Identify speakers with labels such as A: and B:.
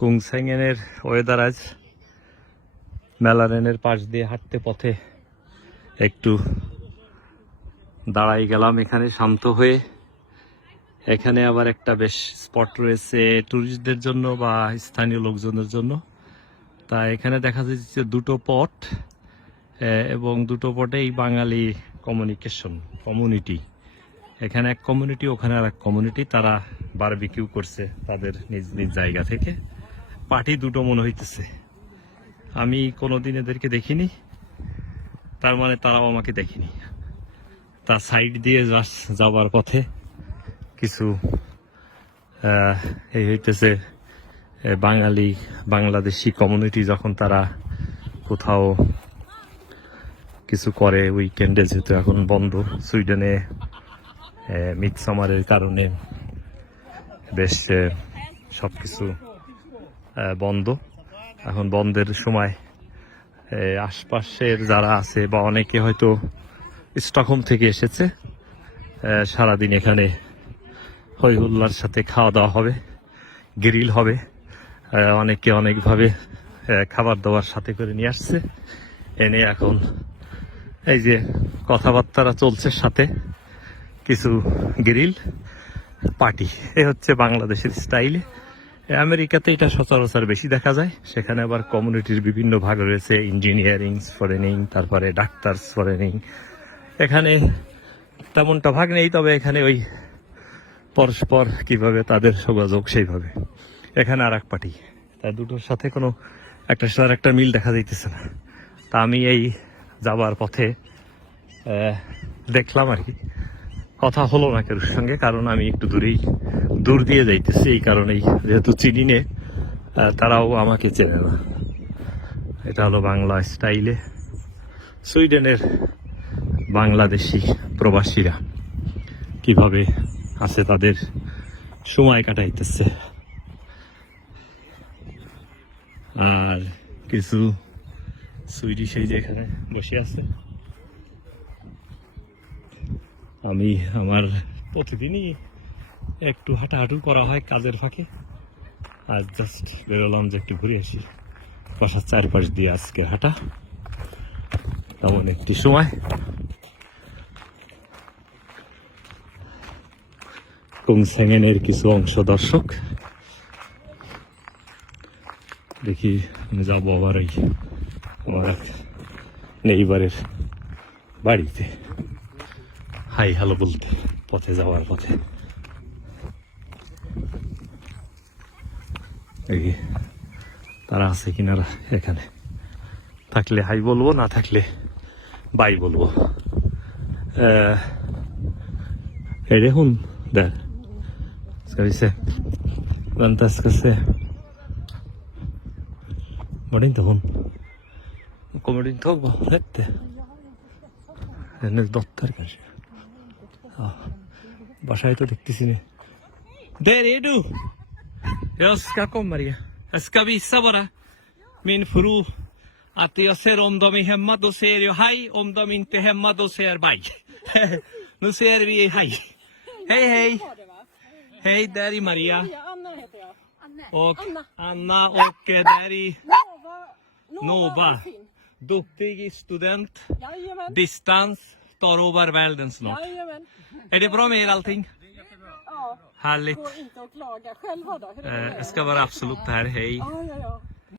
A: কুংসেঙ্গেনের weather আজ। মেলারেনের পাশ দিয়ে হাঁটতে পথে একটু দাঁড়াই গেলাম এখানে শান্ত হয়ে। এখানে আবার একটা বেশ স্পট রয়েছে ট্যুরিস্টদের জন্য বা স্থানীয় লোকজনের জন্য। তা এখানে দেখা যাচ্ছে দুটো পট এবং দুটো পটেই বাঙালি কমিউনিকেশন কমিউনিটি এখানে এক কমিউনিটি ওখানে আর এক কমিউনিটি তারা বারবিকিউ করছে তাদের নিজ নিজ জায়গা থেকে। পার্টি দুটো মনে হইতেছে। আমি কোনোদিন এদেরকে দেখিনি, তার মানে তারাও আমাকে দেখেনি। তার সাইড দিয়ে যাবার পথে কিছু এই হইতেছে বাঙালি, বাংলাদেশি কমিউনিটি যখন তারা কোথাও কিছু করে উইকেন্ডে যেহেতু এখন বন্ধ, সুইডেনে মিডসামারের কারণে বেশ সব কিছু বন্ধ। এখন বন্ধের সময় আশপাশের যারা আছে বা অনেকে হয়তো স্টকহোম থেকে এসেছে সারাদিন এখানে হই হুল্লার সাথে খাওয়া দাওয়া হবে, গ্রিল হবে অনেকে অনেকভাবে খাবার দাবার সাথে করে নিয়ে আসছে। এনে এখন এই যে কথাবার্তারা চলছে সাথে, কিছু গ্রিল পার্টি এ হচ্ছে বাংলাদেশের স্টাইলে। আমেরিকাতে এটা সচরাচর বেশি দেখা যায়। সেখানে আবার কমিউনিটির বিভিন্ন ভাগ রয়েছে ইঞ্জিনিয়ারিং ফরেনিং তারপরে ডাক্তার ফরেনিং এখানে তেমনটা ভাগ নেই, তবে এখানে ওই পরস্পর কীভাবে তাদের যোগাযোগ সেইভাবে। এখানে আর এক পার্টি। তা দুটোর সাথে কোনো একটা সাথে একটা মিল দেখা যাইতেছে না। তা আমি এই যাবার পথে দেখলাম আর কি। কথা হলো না কেউ সঙ্গে, কারণ আমি একটু দূরেই দূর দিয়ে যাইতেছি এই কারণেই, যেহেতু চিনি নে তারাও আমাকে চেনে না। এটা হলো বাংলা স্টাইলে সুইডেনের বাংলাদেশি প্রবাসীরা কীভাবে আছে তাদের সময় কাটাইতেছে। আর কিছু সুইডিশ এই যে এখানে বসে আছে। আমি আমার প্রতিদিনই একটু হাঁটাহাঁটু করা হয় কাজের ফাঁকে। আর জাস্ট বেরোলাম যে একটু ঘুরে আসি। বাসার চারপাশ দিয়ে আজকে হাঁটা। তেমন একটি সময়। কুংসেঙ্গেনের কিছু অংশ দর্শক। দেখি আমি যাব আবার ওই আমার এক নেইবারের বাড়িতে। হাই, হ্যালো বলতে, পথে যাওয়ার পথে। এই তারা আছে কিনারা এখানে। থাকলে হাই বলব, না থাকলে বাই বলব। দেখুন দেখছে মডিন তখন কমেডিন থাকব দেখতে। দত্তার কাছে। বাসায় তো দেখতেছি না। দেড়ু Jag ska komma Maria. Jag ska visa bara min fru att jag ser om de är hemma då säger jag hej, om de inte är hemma då säger jag bye. nu säger vi hej. Hej hej! Hej, där är Maria.
B: Anna heter jag.
A: Och
B: Anna.
A: Anna och eh, där är
B: Nova.
A: Duktig student.
B: Jajamän.
A: Distans tar över världen snart.
B: Jajamän.
A: Är det bra med er allting?
B: Ja,
A: Härligt.
B: går inte att klaga. Själva då? Hur är det
A: Eh? Jag ska vara absolut här. Hej.
B: Ja, ja, ja.